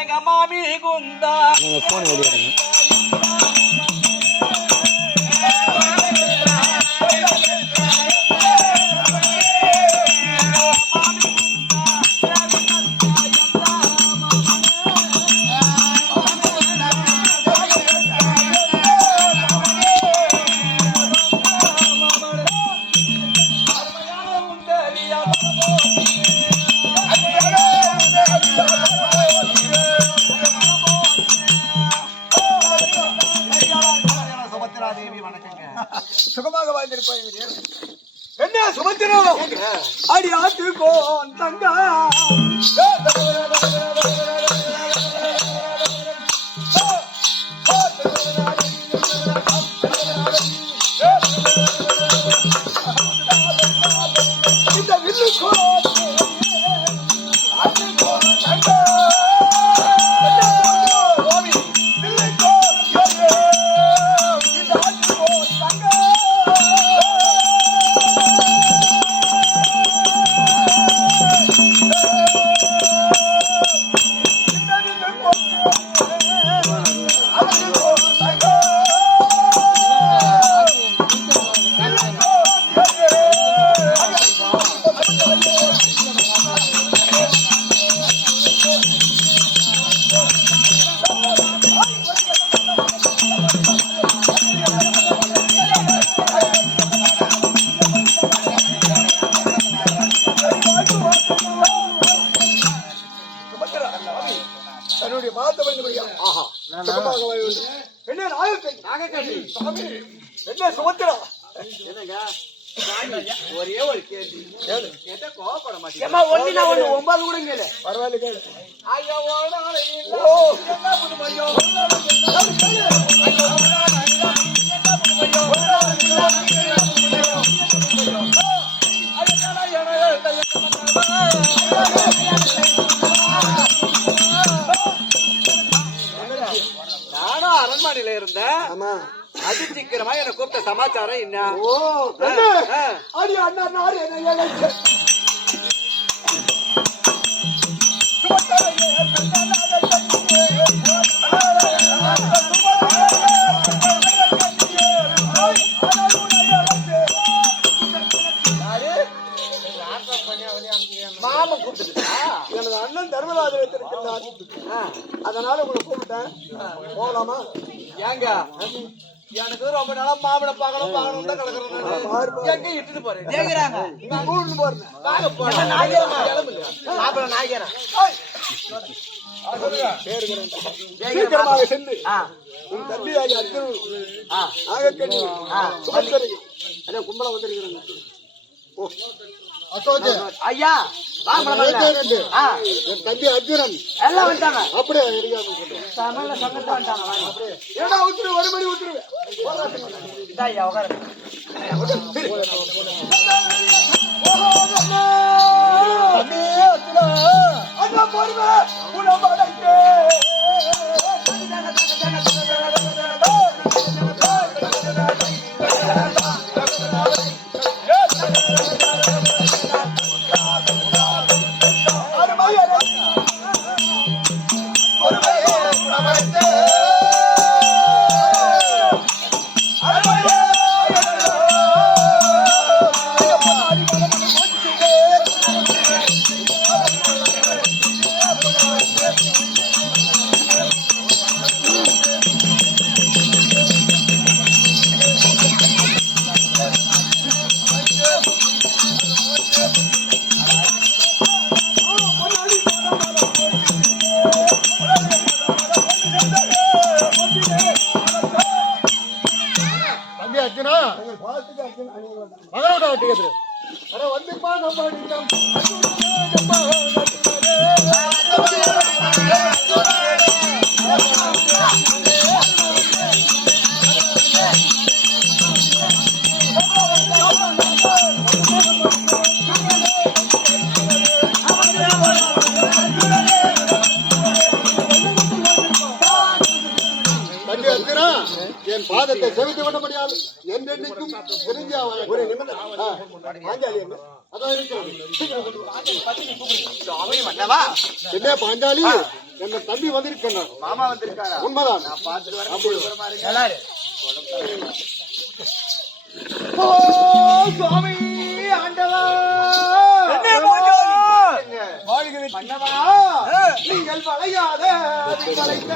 எங்க மாமி குந்தா போன் ஓடிடுங்க. சுகமாக வாழ்ந்திருப்பாய். என்ன சுமத்திரம் அடி ஆத்துக்கோ தங்க இந்த வில்லுக்கோ தன்னுடைய பாதத்தை என்ன என்ன சுமத்திரம் ஒரே ஒரு கேள்வி கேட்ட கோவப்பட மாட்டேன். ஒண்ணு 9 கூட கேளு. பரவாயில்ல கேளு. நானும் அரண்மனையில இருந்தேன். அது சீக்கிரமா என்ன கூப்பிட்ட சமாச்சாரம் என்ன? அடி அண்ணா நாடு என்ன மாமன் கூப்பிட்டுருக்கா? எனது அண்ணன் தர்மராஜன் வைத்திருக்கிறார். அதனால உங்களை கூப்பிட்டேன். போகலாமா? ஏங்க எனக்கு ரொம்ப நாளா மாமனை பார்க்கணும் தான் கிடக்குறேன். எங்க இட்டுட்டு போறேன் கேக்குறாங்க. கூட்டு போறேன். சீக்கிரமாக சென்று உன் தம்பி அர்ஜுன் நாகக்கண்ணி சுமந்தரையும் கும்பலம் வந்திருக்கிறாங்க. ஐயா என் தம்பி அர்ஜுனன் எல்லாம் வந்துட்டாங்க. அப்படியே ஏன்னா ஊத்துரு ஒரு மணி ஊத்துருவேன். சங்கரா, என் பாதத்தை செவித்து விட முடியாது என்றென்னைக்கும் தெரிஞ்சா ஒரு நிமிடம் பாஞ்சாலி என்ன அதான் இருக்கிறது. சீக்கிரம் கொண்டு வா. சுவாமி மன்னவா என்ன பாஞ்சாலி, என் தம்பி வந்திருக்கிறார். மாமா வந்திருக்காரா? உண்மைதான். நான் பார்த்துட்டு வரேன். ஓ சுவாமி ஆண்டவா மன்னவா நீங்கள் வளையாத வளைத்த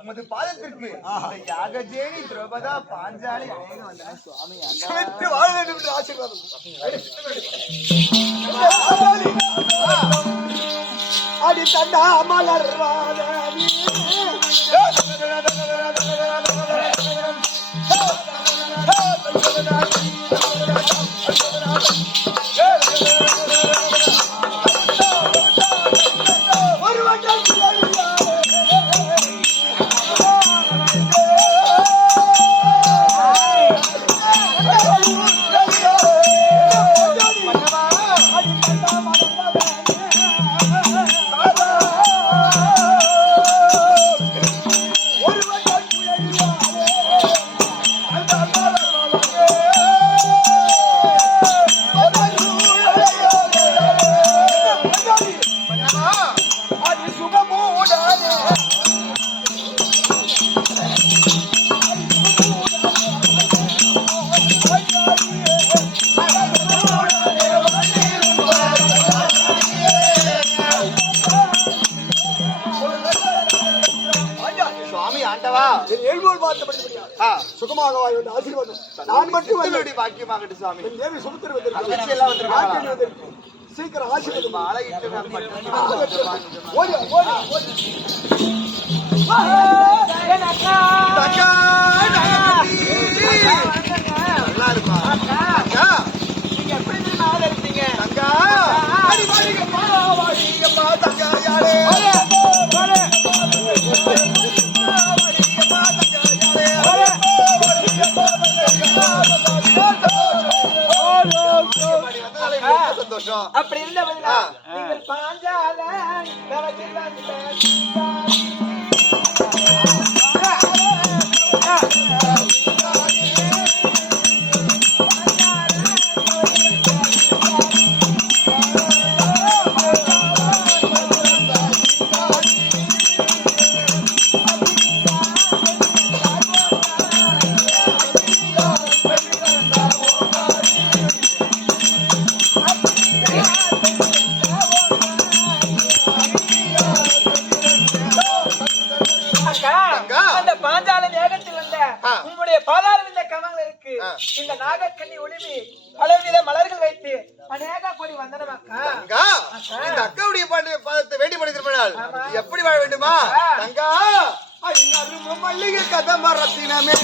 உமது பாதத்திற்கு யாகஜேனி திரௌபதா பாஞ்சாலி அநேகம் வந்தன சுவாமி அந்த வாழ வேண்டும் என்று ஆசீர்வாதம் அடி தண்டா மலர் வாழி சுகமாக ஆசீர்வாதம் நான் மட்டும் பாக்கியமாகட்டும் சுவாமி. தேவி சுமத்திர வந்திருக்காங்க. சீக்கிரம் ஆசீர்வாதம் ஓடி ஓடி நல்லா இருப்பா. நீங்க எப்படி நாள் இருப்பீங்க? தங்கா தங்கா யாரே சந்தோஷம். அப்படி இருந்தவங்களா நீங்கள் பாஞ்சால அந்த பாஞ்சால வேகத்தில் வந்த உங்களுடைய பாதாளம் இந்த கமங்கள் இருக்கு. இந்த நாகக்கண்ணி ஒளிவி பலவித மலர்கள் வைத்து அநேக கோடி வந்தனமாக்கா. இந்த அக்காவுடைய பாதத்தை வேண்டி படித்திருப்பாள். எப்படி வாழ வேண்டுமா? தங்கா மல்லிகை கதம்ப ரத்தினமே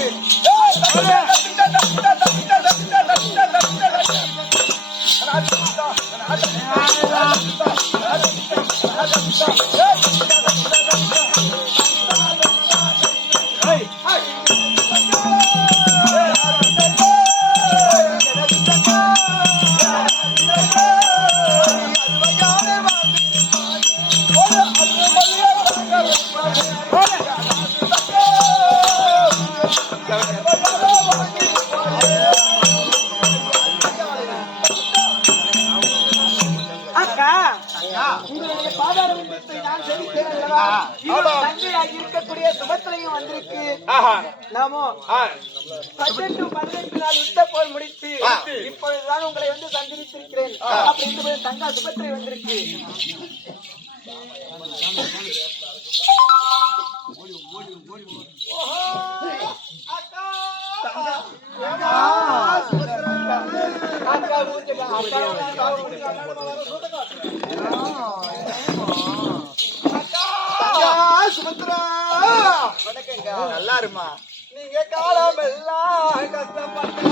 உங்களுடைய பாதார விந்தத்தை நான் செவித்தேன் அல்லவா? இவள் தங்கையாக இருக்கக்கூடிய சுபத்திரையும் வந்திருக்கு. நாமோ 18 நாள் யுத்த போர் முடித்து இப்பொழுதுதான் உங்களை வந்து சந்தித்திருக்கிறேன் அப்படின்னு தங்கா சுபத்திரை வந்திருக்கு. சுபத்ரா நல்லா இருமா. நீங்க காலம் எல்லாம் கஷ்டப்பட்ட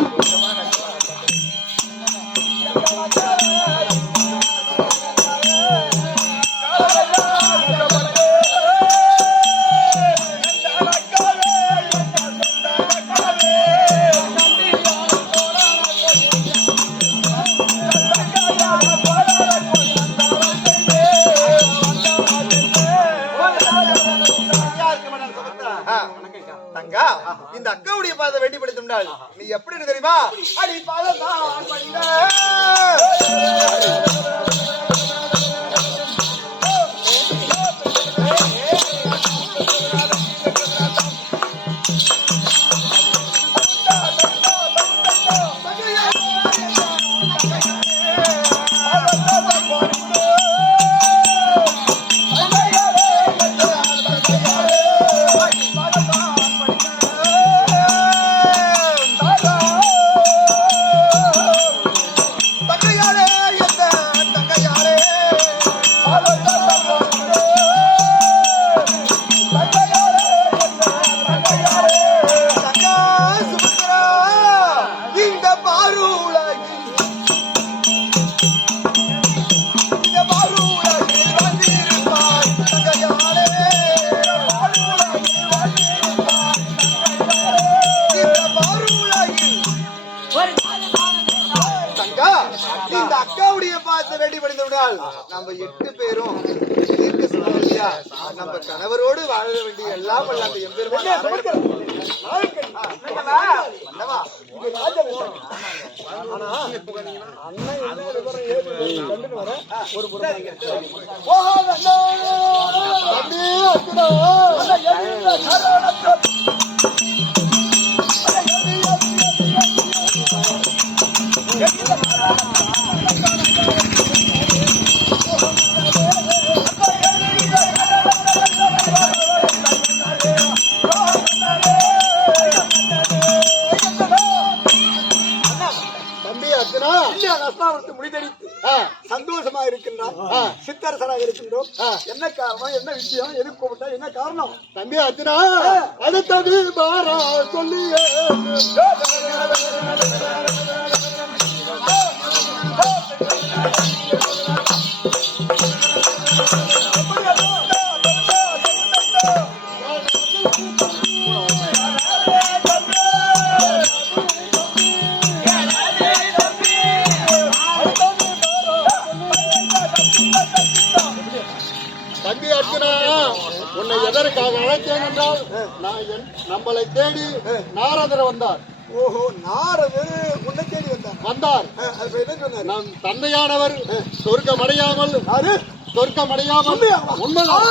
தங்கா, இந்த அக்காவுடைய பாதை வெட்டிப்படுத்தினால் நீ எப்படி தெரியுமா? அடி பாதம் இந்த அக்காவுடைய பார்த்து ரெடி பண்ணி விடால் நம்ம 8 பேரும் நம்ம கணவரோடு வாழ வேண்டிய எல்லாம் அந்த எம்பெருமான் சந்தோஷமா இருக்கின்றான். சித்தரசனாக இருக்கின்றோம். என்ன காரணம், என்ன விஷயம், எதுக்கு கூப்பிட்டா, என்ன காரணம்? தம்பி அர்ஜுனா, அடுத்தது பாரா சொல்லி தம்பி அர்ஜுனா, உன்னை எதற்காக அழைத்தேன் என்றால், நம்மளை தேடி நாரதர் வந்தார். ஓஹோ, நாரதர் உன்னை தேடி வந்தார். நம் தந்தையானவர் சொர்க்கம் அடையாமல் உண்மைதான்.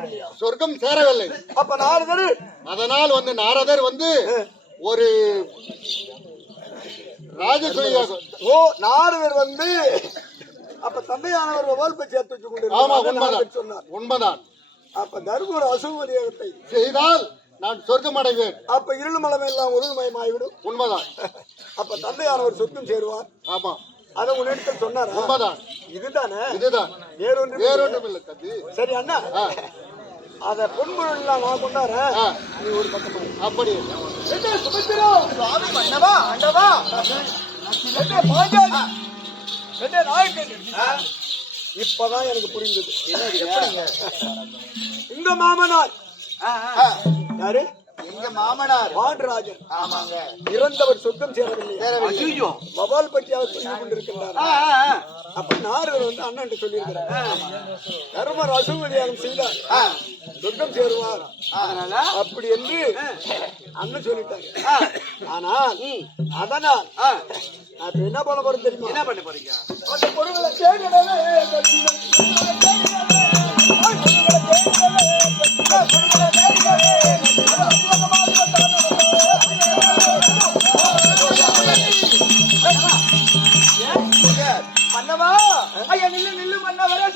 சேரவில்லையா? சொர்க்கம் சேரவில்லை. அப்ப நாரதர் அதனால் வந்து நாரதர் வந்து ஒரு ராஜசூயாக ஓ நாரதர் வந்து அப்ப தந்தையானவர் வவால் பற்றி சேர்த்து வச்சு ஆமா கொண்டு உண்மைதான் சொன்னார். உண்மைதான். அப்ப தர்மர் அசுமதியத்தை செய்தால் நான் சொர்க்கம் அடைவேன். அப்ப இருள்மலம் எல்லாம் உருள்மயமாகிவிடும். உண்மைதான். அப்ப தந்தையானவர் சொர்க்கம் சேருவார். ஆமா அதை உன்னிடத்தில் சொன்னார். உண்மைதான். இதுதானே இதுதான் வேறொன்றும் இல்லை கத்தி. சரி அண்ணா அத பொன்பொருள் நான் கொண்டாடுறேன். நீ ஒரு பக்கம் அப்படி என்ன சுமித்திரம் அண்ணவா அண்ணவா என்ன பாஞ்சாலி என்ன நாயக்கன் இப்பதான் எனக்கு புரிந்தது. உங்க மாமனார் யாரு? எங்க மாமனார் பாண்டராஜன். ஆமாங்க. இறந்தவர் சொர்க்கம் சேரவில்லை. வவால் பற்றி அவர் சொல்லிக் கொண்டிருக்கின்றார். அப்ப நாரதர் வந்து அண்ணன் சொல்லியிருக்கிறார். தர்மர் அசுமதியாகம் செய்தார் சொர்க்கம் சேருவார் அப்படி என்று அண்ணன் சொல்லிட்டார். ஆனால் அதனால் நான் என்ன பண்ண போறேன் தெரியுமா? என்ன பண்ண போறீங்க? அந்த பொருள்களை மன்னவா ஐயா நில்லு நில்லு மன்னவரே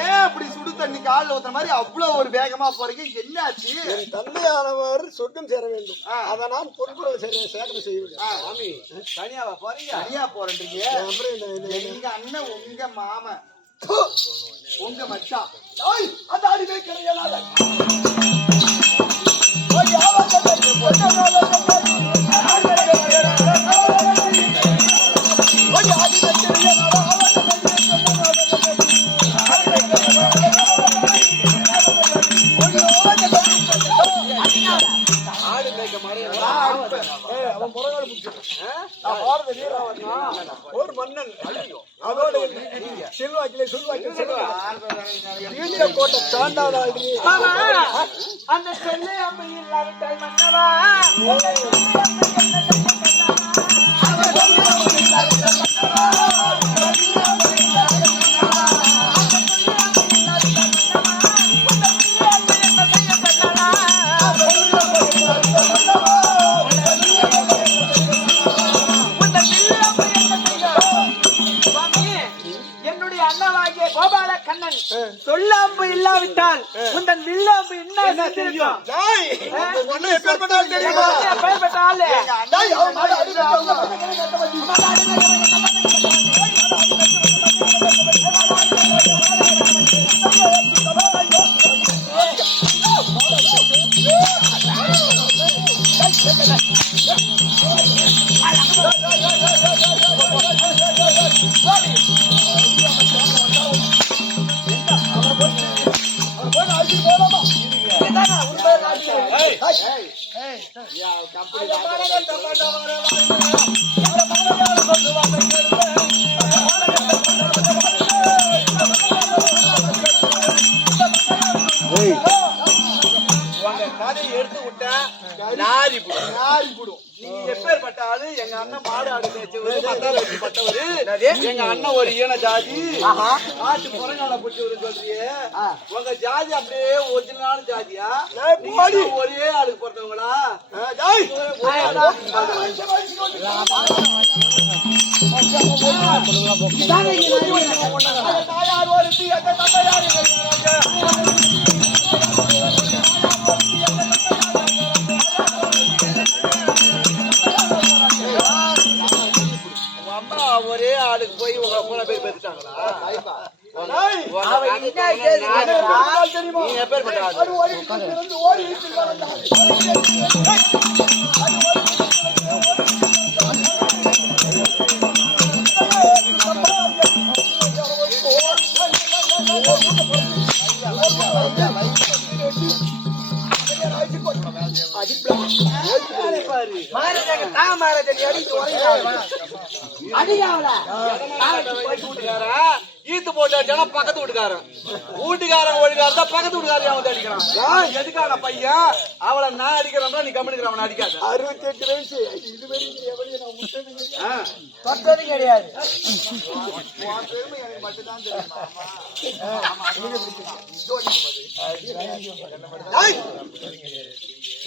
ஏன் அப்படி சுடு தண்ணி காலில் ஊத்துற மாதிரி அவ்வளவு ஒரு வேகமா போறீங்க? என்னாச்சு? என் தந்தையானவர் சொர்க்கம் சேர வேண்டும். அதை நான் பொருட்கள் சேகரம் செய்ய வேண்டும். தனியாவா போறீங்க? தனியா போறீங்க. எங்க அண்ணன் உங்க மாமன் உங்க மச்சான் அந்த அடிமை கிடையாது. ஒரு மன்னன் அதோட செல்வாக்கிலே கோட்டை தாண்டாத அந்த செல்லை அம்மை இல்லாவிட்டால் மன்னவா சொல்லாம்பு இல்லாவிட்டால் உந்தன் வில்லாம்பு என்ன தெரியும்? எடுத்து விட்டா நாரி போடும். நீ எப்பேற்பட்டாலு எங்க அண்ணன் மாடு ஆடு பட்டவரு. எங்க அண்ணன் ஒரு ஈன ஜாதி ஆட்டு புறங்கால பிடிச்சவரு சொல்றியே. உங்க ஜாதி அப்படியே ஒரிஜினலான ஜாதியா? ஒரே ஆளுக்கு பிறந்தவங்களா? தாயார் ஒரு ஒரே ஆளுக்கு போய் உங்க மூணு பேர் பெற்றுட்டாங்களா? ஈத்து போட்டு அடிச்சானா பக்கத்து வீட்டுக்காரன் ஒழுங்காரதா பக்கத்து வீட்டுக்காரன் அவன் அடிக்கிறான். எதுக்கான பையன் அவளை நான் அடிக்கிறேன் நீ கம்மிடுக்கிற அவனை அடிக்காது. 68 வயசு இது வரைக்கும் எவரையும் நான் விட்டது கிடையாது. தொட்டது கிடையாது. உன் பெருமை எனக்கு மட்டும்தான் தெரியும்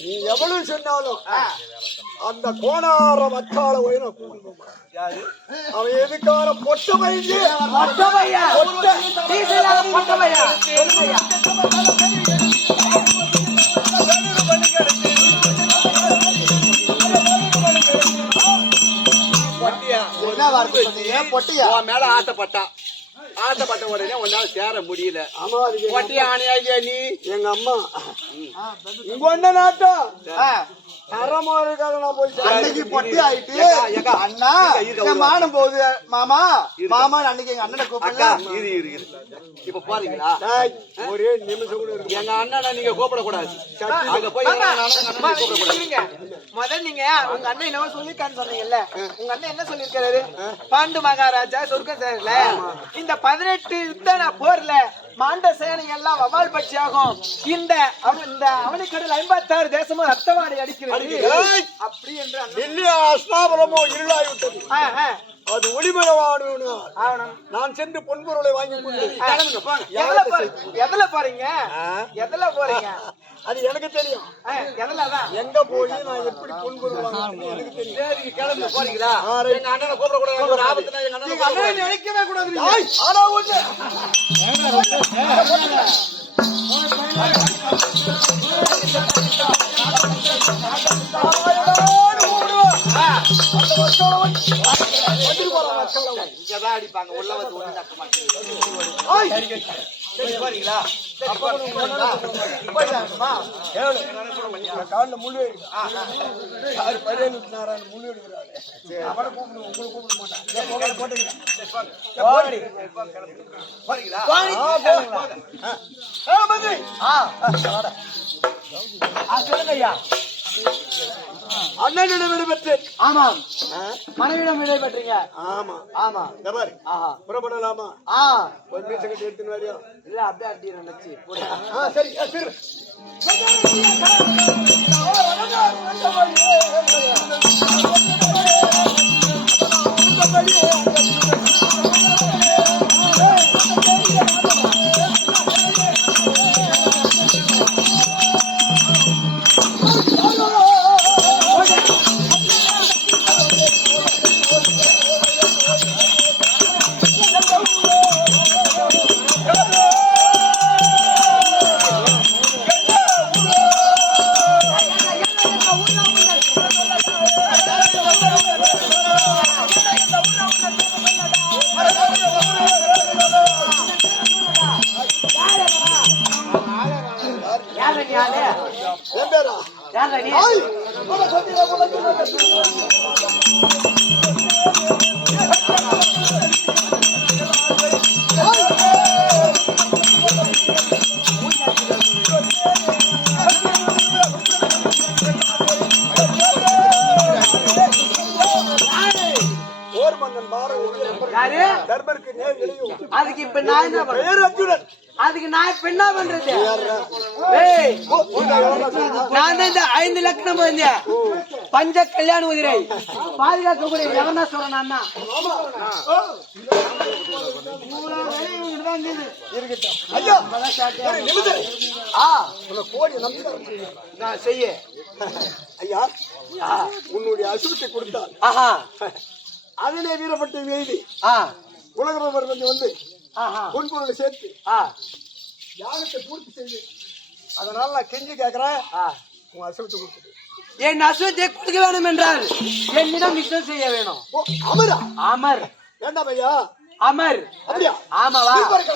நீ எவ்வளவு சொன்னாலும் அந்த கோணார மக்கால போய் நான் கூப்பிடுவோம். அவன் எதுக்கான பொட்ட பையன் என்ன வார்த்தை சொன்னீங்க? பொட்டியா? உன் மேல ஆசைப்பட்ட உடனே உன்னால சேர முடியல. ஆமா அதுக்கு பொட்டியா ஆணையா நீ எங்க அம்மா உங்க ஒண்ண நாட்டம் தரமா இருக்காத நான் போய் அன்னைக்கு பொட்டி ஆயிட்டு அண்ணா என் மானம் போகுது மாமா மாமா அன்னைக்கு எங்க அண்ணனை அக்கா கூப்பிடல. இரு இப்ப போறீங்களா? ஒரே நிமிஷம் கூட இருக்கு. எங்க அண்ணனை நீங்க கூப்பிடக்கூடாது. அங்க போய் எங்க அண்ணனை கூப்பிடக்கூடாது. முதல்ல நீங்க உங்க அண்ணன் என்னவோ சொல்லிருக்கான்னு சொன்னீங்கல்ல, உங்க அண்ணன் என்ன சொல்லிருக்காரு? பாண்டு மகாராஜா சொர்க்கம் சேரல, இந்த 18 யுத்த போர்ல மாண்ட சேனைகள் எல்லாம் வவால் பட்சியாகும், இந்த அவனுக்கடல் 56 தேசமும் ரத்தவாடி அடிக்கிறது அப்படி என்று இருளாய் விட்டது. அது ஒளிமயவாடு. நான் சென்று பொன்பொருளை வாங்கி எதுல போறீங்க? எதுல போறீங்க? அது எனக்கு தெரியும். எதுலதான் எங்க போய் நான் எப்படி பொன்பொருள் வாங்க எனக்கு தெரியும். சரி கிளம்பி போறீங்களா? எங்க அண்ணனை கூப்பிடக்கூடாது. ஒரு ஆபத்துனா எங்க அண்ணனை நினைக்கவே கூடாது. ஆனா ஒண்ணு இங்கதான் அடிப்பாங்க. உள்ள வந்து ஒண்ணு நடக்க மாட்டேங்குது. சரி போறீங்களா? காலில் முள்ளு யாரு பரியன் நாராயண முள்ளு எடுக்கிறாரு. அவனை கூப்பிடுவோம், உங்களை கூப்பிட மாட்டான். போட்டுக்கிறேன். சொல்லுங்க ஐயா. அண்ணனிடம் விடைபெற்றேன். ஆமாம், மனைவிடம் விடை பெற்றீங்க. ஆமா ஆமா, இந்த மாதிரி புறப்படலாமா? ஒரு மீசை கட்டி எடுத்துன்னு வரையா? இல்ல அப்படியே அடி நினைச்சு சரி சரி. அதுக்கு இப்ப நான் என்ன பண்றேன்? அதுக்கு நான் இப்ப என்ன பண்றது? நான் தான் இந்த 5 லட்சம் வந்தேன் பஞ்ச கல்யாண உதிரை பாதுகாக்க கூடிய எவனா சொல்றேன். நான் செய்ய ஐயா உன்னுடைய அசுரத்தை கொடுத்தால் அதனை வீரப்பட்டு வெய்தி உலகவர் வந்து பொன்பொருளை சேர்த்து யாகத்தை பூர்த்தி செய்து அதனால நான் கெஞ்சி கேட்கிறேன். உன் அசுரத்தை கொடுத்து என் அசுரத்தை கொடுக்க வேணும் என்றால் என்னிடம் யுத்தம் செய்ய வேணும். அமரா? அமர் வேண்டாம் ஐயா. அமர் அப்படியா? ஆமாவா? உனக்கு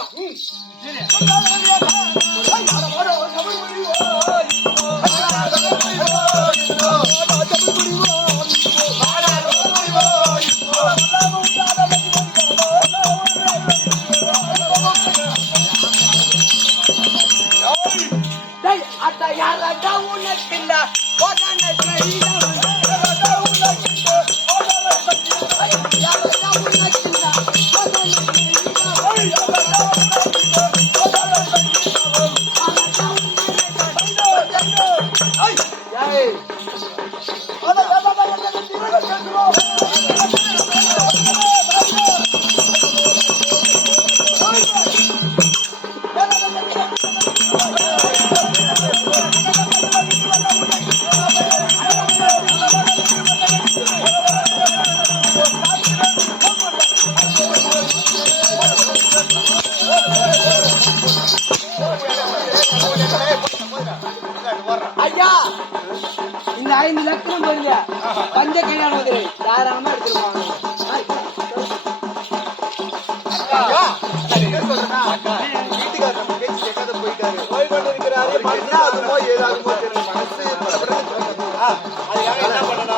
5 லட்சம் போயிருங்க பஞ்ச கல்யாணம் வந்து தாராளமா எடுத்துருவாங்க ஐயா, நான் என்ன சொல்றேன்னா, வீட்டுக்காரர் நம்ம பேச்சு கேட்காத போயிட்டாரு. போய் கொண்டிருக்கிறாரு என்ன ஆகுமோ ஏதாகுமோ தெரியல. மனசு படபடன்னு சொல்லுது. அதுக்காக என்ன பண்ணணும்